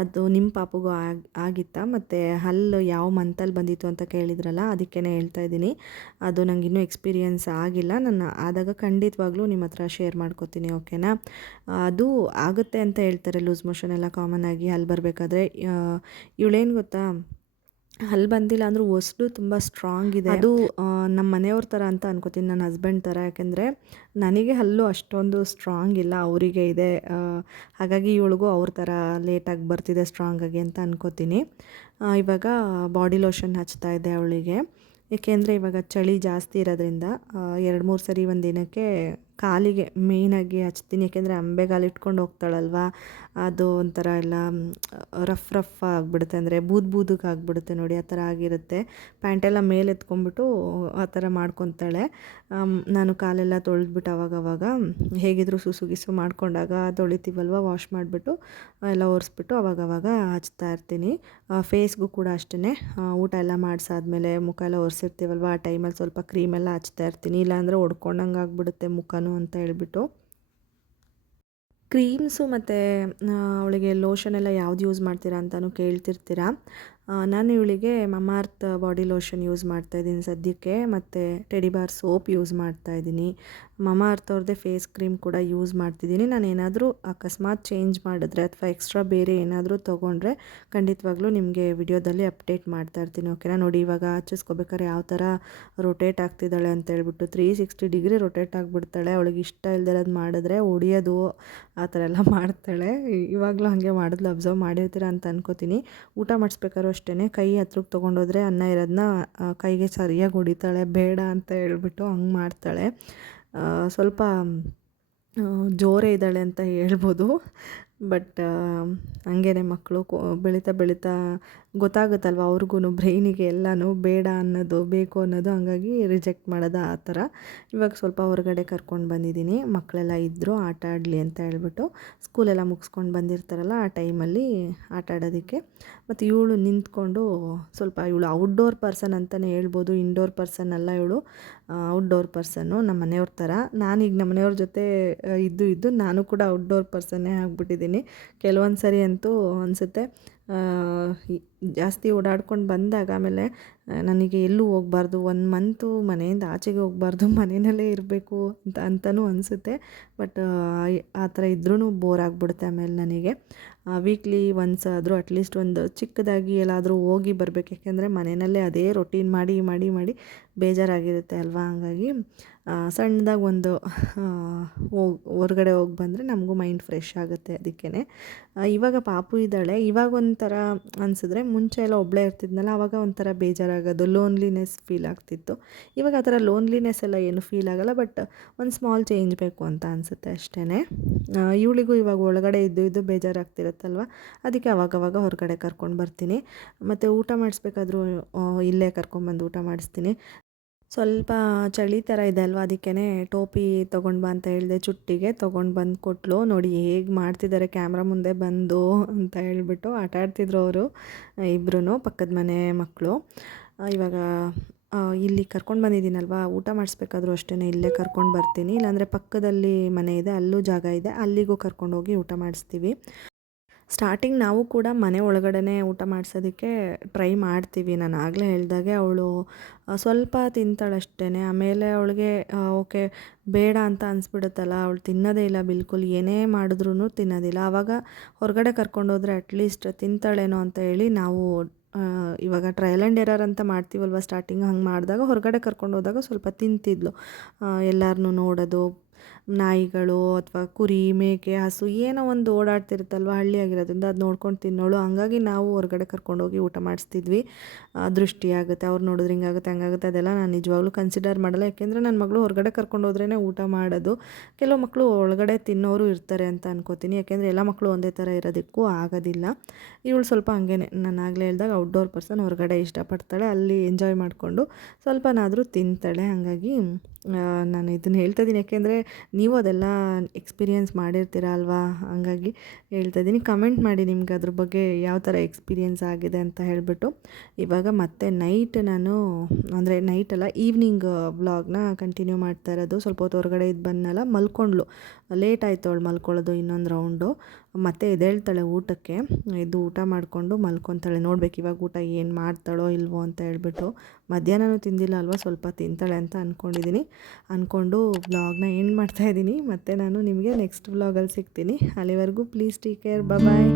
ಅದು ನಿಮ್ಮ ಪಾಪುಗೂ ಆಗಿತ್ತಾ, ಮತ್ತು ಹಲ್ಲು ಯಾವ ಮಂತಲ್ಲಿ ಬಂದಿತ್ತು ಅಂತ ಕೇಳಿದ್ರಲ್ಲ, ಅದಕ್ಕೇ ಹೇಳ್ತಾ ಇದ್ದೀನಿ. ಅದು ನಂಗೆ ಇನ್ನೂ ಎಕ್ಸ್ಪೀರಿಯನ್ಸ್ ಆಗಿಲ್ಲ, ನಾನು ಆದಾಗ ಖಂಡಿತವಾಗ್ಲೂ ನಿಮ್ಮ ಹತ್ರ ಶೇರ್ ಮಾಡ್ಕೋತೀನಿ, ಓಕೆನಾ. ಅದು ಆಗುತ್ತೆ ಅಂತ ಹೇಳ್ತಾರೆ, ಲೂಸ್ ಮೋಷನ್ ಎಲ್ಲ ಕಾಮನ್ ಆಗಿ ಹಲ್ಲು ಬರಬೇಕಾದ್ರೆ. ಇವಳೇನು ಗೊತ್ತಾ, ಹಲ್ಲು ಬಂದಿಲ್ಲ ಅಂದರೂ ಹೊಸ್ಲು ತುಂಬ ಸ್ಟ್ರಾಂಗ್ ಇದೆ. ಅದು ನಮ್ಮ ಮನೆಯವ್ರ ಥರ ಅಂತ ಅನ್ಕೋತೀನಿ, ನನ್ನ ಹಸ್ಬೆಂಡ್ ಥರ. ಯಾಕೆಂದರೆ ನನಗೆ ಹಲ್ಲು ಅಷ್ಟೊಂದು ಸ್ಟ್ರಾಂಗ್ ಇಲ್ಲ, ಅವರಿಗೆ ಇದೆ. ಹಾಗಾಗಿ ಇವಳಿಗೂ ಅವ್ರ ಥರ ಲೇಟಾಗಿ ಬರ್ತಿದೆ ಸ್ಟ್ರಾಂಗಾಗಿ ಅಂತ ಅನ್ಕೋತೀನಿ. ಇವಾಗ ಬಾಡಿ ಲೋಷನ್ ಹಚ್ತಾ ಇದ್ದೆ ಅವಳಿಗೆ. ಏಕೆಂದರೆ ಇವಾಗ ಚಳಿ ಜಾಸ್ತಿ ಇರೋದ್ರಿಂದ 2-3 ಸರಿ ಒಂದು ದಿನಕ್ಕೆ ಕಾಲಿಗೆ ಮೇಯ್ನಾಗಿ ಹಚ್ತೀನಿ. ಯಾಕೆಂದರೆ ಅಂಬೆಗಾಲು ಇಟ್ಕೊಂಡು ಹೋಗ್ತಾಳಲ್ವ, ಅದು ಒಂಥರ ಎಲ್ಲ ರಫ್ ಆಗಿಬಿಡುತ್ತೆ, ಅಂದರೆ ಬೂದಿಗೆ ಆಗಿಬಿಡುತ್ತೆ ನೋಡಿ, ಆ ಥರ ಆಗಿರುತ್ತೆ. ಪ್ಯಾಂಟೆಲ್ಲ ಮೇಲೆ ಎತ್ಕೊಂಡ್ಬಿಟ್ಟು ಆ ಥರ ಮಾಡ್ಕೊತಾಳೆ. ನಾನು ಕಾಲೆಲ್ಲ ತೊಳೆದ್ಬಿಟ್ಟು ಅವಾಗವಾಗ ಹೇಗಿದ್ದರೂ ಸುಸು ಮಾಡ್ಕೊಂಡಾಗ ತೊಳಿತೀವಲ್ವ, ವಾಶ್ ಮಾಡಿಬಿಟ್ಟು ಎಲ್ಲ ಒರೆಸ್ಬಿಟ್ಟು ಅವಾಗವಾಗ ಹಚ್ತಾ ಇರ್ತೀನಿ. ಫೇಸ್ಗೂ ಕೂಡ ಅಷ್ಟೇ, ಊಟ ಎಲ್ಲ ಮಾಡಿಸಾದ್ಮೇಲೆ ಮುಖ ಎಲ್ಲ ಒರೆಸಿರ್ತೀವಲ್ವ, ಆ ಟೈಮಲ್ಲಿ ಸ್ವಲ್ಪ ಕ್ರೀಮೆಲ್ಲ ಹಚ್ತಾ ಇರ್ತೀನಿ, ಇಲ್ಲಾಂದರೆ ಒಡ್ಕೊಂಡಂಗೆ ಆಗಿಬಿಡುತ್ತೆ ಮುಖನೂ ಅಂತ ಹೇಳ್ಬಿಟ್ಟು. ಕ್ರೀಮ್ಸು ಮತ್ತು ಅವಳಿಗೆ ಲೋಷನ್ ಎಲ್ಲ ಯಾವ್ದು ಯೂಸ್ ಮಾಡ್ತೀರಾ ಅಂತಲೂ ಕೇಳ್ತಿರ್ತೀರಾ. ನಾನು ಇವಳಿಗೆ ಮಮಾರ್ತ್ ಬಾಡಿ ಲೋಷನ್ ಯೂಸ್ ಮಾಡ್ತಾಯಿದ್ದೀನಿ ಸದ್ಯಕ್ಕೆ, ಮತ್ತು ಟೆಡಿ ಬಾರ್ ಸೋಪ್ ಯೂಸ್ ಮಾಡ್ತಾಯಿದ್ದೀನಿ. ಮಮಾರ್ತ್ ಅವ್ರದ್ದೇ ಫೇಸ್ ಕ್ರೀಮ್ ಕೂಡ ಯೂಸ್ ಮಾಡ್ತಿದ್ದೀನಿ. ನಾನು ಏನಾದರೂ ಅಕಸ್ಮಾತ್ ಚೇಂಜ್ ಮಾಡಿದ್ರೆ ಅಥವಾ ಎಕ್ಸ್ಟ್ರಾ ಬೇರೆ ಏನಾದರೂ ತೊಗೊಂಡ್ರೆ ಖಂಡಿತವಾಗ್ಲೂ ನಿಮಗೆ ವಿಡಿಯೋದಲ್ಲಿ ಅಪ್ಡೇಟ್ ಮಾಡ್ತಾಯಿರ್ತೀನಿ, ಓಕೆನಾ. ನೋಡಿ, ಇವಾಗ ಹಚ್ಚಿಸ್ಕೋಬೇಕಾದ್ರೆ ಯಾವ ಥರ ರೊಟೇಟ್ ಆಗ್ತಿದ್ದಾಳೆ ಅಂತ ಹೇಳ್ಬಿಟ್ಟು 360 ಡಿಗ್ರಿ ರೊಟೇಟ್ ಆಗಿಬಿಡ್ತಾಳೆ. ಅವಳಿಗೆ ಇಷ್ಟ ಇಲ್ದಿರೋದು ಮಾಡಿದ್ರೆ ಹೊಡಿಯೋದು ಆ ಥರ ಎಲ್ಲ ಮಾಡ್ತಾಳೆ. ಇವಾಗಲೂ ಹಾಗೆ ಮಾಡಿದ್ಲು, ಅಬ್ಸರ್ವ್ ಮಾಡಿರ್ತೀರ ಅಂತ ಅನ್ಕೋತೀನಿ. ಊಟ ಮಾಡಿಸ್ಬೇಕಾದ್ರೂ ಅಷ್ಟೇ, ಕೈ ಹತ್ರಕ್ಕೆ ತೊಗೊಂಡೋದ್ರೆ ಅನ್ನ ಇರೋದನ್ನ ಕೈಗೆ ಸರಿಯಾಗಿ ಹೊಡಿತಾಳೆ, ಬೇಡ ಅಂತ ಹೇಳ್ಬಿಟ್ಟು ಹಂಗೆ ಮಾಡ್ತಾಳೆ. ಸ್ವಲ್ಪ ಜೋರೇ ಇದ್ದಾಳೆ ಅಂತ ಹೇಳ್ಬೋದು. ಬಟ್ ಹಂಗೇ ಮಕ್ಕಳು ಬೆಳೀತಾ ಗೊತ್ತಾಗುತ್ತಲ್ವ ಅವ್ರಿಗೂ, ಬ್ರೈನಿಗೆ ಎಲ್ಲನೂ ಬೇಡ ಅನ್ನೋದು ಬೇಕು ಅನ್ನೋದು, ಹಂಗಾಗಿ ರಿಜೆಕ್ಟ್ ಮಾಡೋದು ಆ ಥರ. ಇವಾಗ ಸ್ವಲ್ಪ ಹೊರಗಡೆ ಕರ್ಕೊಂಡು ಬಂದಿದ್ದೀನಿ, ಮಕ್ಕಳೆಲ್ಲ ಇದ್ದರು ಆಟ ಆಡಲಿ ಅಂತ ಹೇಳ್ಬಿಟ್ಟು. ಸ್ಕೂಲೆಲ್ಲ ಮುಗಿಸ್ಕೊಂಡು ಬಂದಿರ್ತಾರಲ್ಲ ಆ ಟೈಮಲ್ಲಿ ಆಟ ಆಡೋದಕ್ಕೆ. ಮತ್ತು ಇವಳು ನಿಂತ್ಕೊಂಡು ಸ್ವಲ್ಪ, ಇವಳು ಔಟ್ಡೋರ್ ಪರ್ಸನ್ ಅಂತಲೇ ಹೇಳ್ಬೋದು, ಇಂಡೋರ್ ಪರ್ಸನ್ ಅಲ್ಲ ಇವಳು, ಔಟ್ಡೋರ್ ಪರ್ಸನ್ನು ನಮ್ಮ ಮನೆಯವ್ರ ಥರ. ನಾನೀಗ ನಮ್ಮ ಮನೆಯವ್ರ ಜೊತೆ ಇದ್ದು ನಾನು ಕೂಡ ಔಟ್ಡೋರ್ ಪರ್ಸನ್ನೇ ಆಗಿಬಿಟ್ಟಿದ್ದೀನಿ. ಕೆಲವೊಂದು ಸರಿ ಅಂತೂ ಅನಿಸುತ್ತೆ, ಜಾಸ್ತಿ ಓಡಾಡ್ಕೊಂಡು ಬಂದಾಗ ಆಮೇಲೆ ನನಗೆ ಎಲ್ಲೂ ಹೋಗಬಾರ್ದು, 1 ಮಂತು ಮನೆಯಿಂದ ಆಚೆಗೆ ಹೋಗಬಾರ್ದು, ಮನೆಯಲ್ಲೇ ಇರಬೇಕು ಅಂತಲೂ ಅನಿಸುತ್ತೆ. ಬಟ್ ಆ ಥರ ಇದ್ರೂ ಬೋರ್ ಆಗಿಬಿಡುತ್ತೆ ಆಮೇಲೆ ನನಗೆ. ವೀಕ್ಲಿ ಒನ್ಸ್ ಆದರೂ ಅಟ್ಲೀಸ್ಟ್ ಒಂದು ಚಿಕ್ಕದಾಗಿ ಎಲ್ಲಾದರೂ ಹೋಗಿ ಬರಬೇಕು, ಯಾಕೆಂದರೆ ಮನೆಯಲ್ಲೇ ಅದೇ ರೊಟೀನ್ ಮಾಡಿ ಬೇಜಾರಾಗಿರುತ್ತೆ ಅಲ್ವಾ. ಹಂಗಾಗಿ ಸಣ್ಣದಾಗಿ ಒಂದು ಹೊರಗಡೆ ಹೋಗಿ ಬಂದರೆ ನಮಗೂ ಮೈಂಡ್ ಫ್ರೆಶ್ ಆಗುತ್ತೆ. ಅದಕ್ಕೇ ಇವಾಗ ಪಾಪು ಇದ್ದಾಳೆ. ಇವಾಗ ಒಂಥರ ಅನಿಸಿದ್ರೆ, ಮುಂಚೆ ಎಲ್ಲ ಒಬ್ಬಳೇ ಇರ್ತಿದ್ನಲ್ಲ, ಆವಾಗ ಒಂಥರ ಬೇಜಾರಾಗೋದು, ಲೋನ್ಲಿನೆಸ್ ಫೀಲ್ ಆಗ್ತಿತ್ತು. ಇವಾಗ ಆ ಥರ ಲೋನ್ಲಿನೆಸ್ ಎಲ್ಲ ಏನು ಫೀಲ್ ಆಗೋಲ್ಲ, ಬಟ್ ಒಂದು ಸ್ಮಾಲ್ ಚೇಂಜ್ ಬೇಕು ಅಂತ ಅನಿಸುತ್ತೆ ಅಷ್ಟೇ. ಇವಳಿಗೂ ಇವಾಗ ಒಳಗಡೆ ಇದ್ದು ಬೇಜಾರಾಗ್ತಿರುತ್ತಲ್ವ, ಅದಕ್ಕೆ ಅವಾಗವಾಗ ಹೊರಗಡೆ ಕರ್ಕೊಂಡು ಬರ್ತೀನಿ. ಮತ್ತು ಊಟ ಮಾಡಿಸ್ಬೇಕಾದ್ರೂ ಇಲ್ಲೇ ಕರ್ಕೊಂಡ್ಬಂದು ಊಟ ಮಾಡಿಸ್ತೀನಿ. ಸ್ವಲ್ಪ ಚಳಿ ಥರ ಇದೆ ಅಲ್ವಾ, ಅದಕ್ಕೇ ಟೋಪಿ ತೊಗೊಂಡು ಬಾ ಅಂತ ಹೇಳಿದೆ, ಚುಟ್ಟಿಗೆ ತೊಗೊಂಡು ಬಂದು ಕೊಟ್ಟಳು. ನೋಡಿ ಹೇಗೆ ಮಾಡ್ತಿದ್ದಾರೆ ಕ್ಯಾಮ್ರಾ ಮುಂದೆ ಬಂದು ಅಂತ ಹೇಳ್ಬಿಟ್ಟು ಆಟ ಆಡ್ತಿದ್ರು ಅವರು ಇಬ್ಬರೂ, ಪಕ್ಕದ ಮನೆ ಮಕ್ಕಳು. ಇವಾಗ ಇಲ್ಲಿ ಕರ್ಕೊಂಡು ಬಂದಿದ್ದೀನಲ್ವ, ಊಟ ಮಾಡಿಸ್ಬೇಕಾದ್ರೂ ಅಷ್ಟೇ ಇಲ್ಲೇ ಕರ್ಕೊಂಡು ಬರ್ತೀನಿ, ಇಲ್ಲಾಂದರೆ ಪಕ್ಕದಲ್ಲಿ ಮನೆ ಇದೆ, ಅಲ್ಲೂ ಜಾಗ ಇದೆ, ಅಲ್ಲಿಗೂ ಕರ್ಕೊಂಡೋಗಿ ಊಟ ಮಾಡಿಸ್ತೀವಿ. ಸ್ಟಾರ್ಟಿಂಗ್ ನಾವು ಕೂಡ ಮನೆ ಒಳಗಡೆ ಊಟ ಮಾಡಿಸೋದಕ್ಕೆ ಟ್ರೈ ಮಾಡ್ತೀವಿ. ನಾನು ಆಗಲೇ ಹೇಳ್ದಾಗೆ ಅವಳು ಸ್ವಲ್ಪ ತಿಂತಾಳಷ್ಟೇ, ಆಮೇಲೆ ಅವಳಿಗೆ ಓಕೆ ಬೇಡ ಅಂತ ಅನಿಸ್ಬಿಡುತ್ತಲ್ಲ, ಅವಳು ತಿನ್ನೋದೇ ಇಲ್ಲ ಬಿಲ್ಕುಲ್, ಏನೇ ಮಾಡಿದ್ರೂ ತಿನ್ನೋದಿಲ್ಲ. ಆವಾಗ ಹೊರಗಡೆ ಕರ್ಕೊಂಡೋದ್ರೆ ಅಟ್ಲೀಸ್ಟ್ ತಿಂತಾಳೇನೋ ಅಂತ ಹೇಳಿ ನಾವು ಇವಾಗ ಟ್ರಯಲ್ ಆ್ಯಂಡ್ ಎರರ್ ಅಂತ ಮಾಡ್ತೀವಲ್ವ ಸ್ಟಾರ್ಟಿಂಗ್, ಹಂಗೆ ಮಾಡಿದಾಗ ಹೊರಗಡೆ ಕರ್ಕೊಂಡು ಹೋದಾಗ ಸ್ವಲ್ಪ ತಿಂತಿದ್ಲು. ಎಲ್ಲರನ್ನೂ ನೋಡೋದು, ನಾಯಿಗಳು ಅಥವಾ ಕುರಿ ಮೇಕೆ ಹಸು ಏನೋ ಒಂದು ಓಡಾಡ್ತಿರುತ್ತಲ್ವ, ಹಳ್ಳಿ ಆಗಿರೋದ್ರಿಂದ ಅದು ನೋಡ್ಕೊಂಡು ತಿನ್ನೋಳು. ಹಂಗಾಗಿ ನಾವು ಹೊರಗಡೆ ಕರ್ಕೊಂಡೋಗಿ ಊಟ ಮಾಡಿಸ್ತಿದ್ವಿ. ದೃಷ್ಟಿ ಆಗುತ್ತೆ, ಅವ್ರು ನೋಡಿದ್ರೆ ಹಿಂಗಾಗುತ್ತೆ ಹಂಗಾಗುತ್ತೆ ಅದೆಲ್ಲ ನಾನು ನಿಜವಾಗ್ಲೂ ಕನ್ಸಿಡರ್ ಮಾಡಲ್ಲ. ಯಾಕೆಂದರೆ ನನ್ನ ಮಗಳು ಹೊರಗಡೆ ಕರ್ಕೊಂಡು ಹೋದ್ರೇ ಊಟ ಮಾಡೋದು. ಕೆಲವು ಮಕ್ಕಳು ಒಳಗಡೆ ತಿನ್ನೋರು ಇರ್ತಾರೆ ಅಂತ ಅನ್ಕೋತೀನಿ, ಯಾಕೆಂದರೆ ಎಲ್ಲ ಮಕ್ಕಳು ಒಂದೇ ಥರ ಇರೋದಕ್ಕೂ ಆಗೋದಿಲ್ಲ. ಇವಳು ಸ್ವಲ್ಪ ಹಂಗೇನೆ, ನಾನು ಆಗಲೇ ಹೇಳ್ದಾಗ ಔಟ್ಡೋರ್ ಪರ್ಸನ್, ಹೊರಗಡೆ ಇಷ್ಟಪಡ್ತಾಳೆ, ಅಲ್ಲಿ ಎಂಜಾಯ್ ಮಾಡಿಕೊಂಡು ಸ್ವಲ್ಪನಾದರೂ ತಿಂತಾಳೆ. ಹಾಗಾಗಿ ನಾನು ಇದನ್ನು ಹೇಳ್ತಾ ಇದ್ದೀನಿ, ಯಾಕೆಂದರೆ ನೀವು ಅದೆಲ್ಲ ಎಕ್ಸ್ಪೀರಿಯೆನ್ಸ್ ಮಾಡಿರ್ತೀರ ಅಲ್ವಾ, ಹಂಗಾಗಿ ಹೇಳ್ತಾ ಇದ್ದೀನಿ. ಕಮೆಂಟ್ ಮಾಡಿ ನಿಮ್ಗೆ ಅದ್ರ ಬಗ್ಗೆ ಯಾವ ಥರ ಎಕ್ಸ್ಪೀರಿಯೆನ್ಸ್ ಆಗಿದೆ ಅಂತ ಹೇಳಿಬಿಟ್ಟು. ಇವಾಗ ಮತ್ತೆ ನೈಟ್ ನಾನು ಅಂದರೆ ನೈಟಲ್ಲ ಈವ್ನಿಂಗ್ ವ್ಲಾಗ್ನ ಕಂಟಿನ್ಯೂ ಮಾಡ್ತಾ ಇರೋದು. ಸ್ವಲ್ಪ ಹೊತ್ತು ಹೊರಗಡೆ ಇದು ಬಂದನಲ್ಲ, ಮಲ್ಕೊಂಡ್ಳು, ಲೇಟ್ ಆಯಿತು ಅವಳು ಮಲ್ಕೊಳ್ಳೋದು ಇನ್ನೊಂದು ರೌಂಡು. ಮತ್ತೆ ಎದ್ದೇಳ್ತಾಳೆ ಊಟಕ್ಕೆ, ಇದು ಊಟ ಮಾಡಿಕೊಂಡು ಮಲ್ಕೊತಾಳೆ. ನೋಡ್ಬೇಕು ಇವಾಗ ಊಟ ಏನು ಮಾಡ್ತಾಳೋ ಇಲ್ವೋ ಅಂತ ಹೇಳ್ಬಿಟ್ಟು. ಮಧ್ಯಾಹ್ನನೂ ತಿಂದಿಲ್ಲ ಅಲ್ವಾ, ಸ್ವಲ್ಪ ತಿಂತಾಳೆ ಅಂತ ಅಂದ್ಕೊಂಡು ವ್ಲಾಗ್ನ ಎಂಡ್ ಮಾಡ್ತಾಯಿದ್ದೀನಿ. ಮತ್ತು ನಾನು ನಿಮಗೆ ನೆಕ್ಸ್ಟ್ ವ್ಲಾಗಲ್ಲಿ ಸಿಗ್ತೀನಿ. ಅಲ್ಲಿವರೆಗೂ ಪ್ಲೀಸ್ ಟೇಕ್ ಕೇರ್, ಬಾಯ್.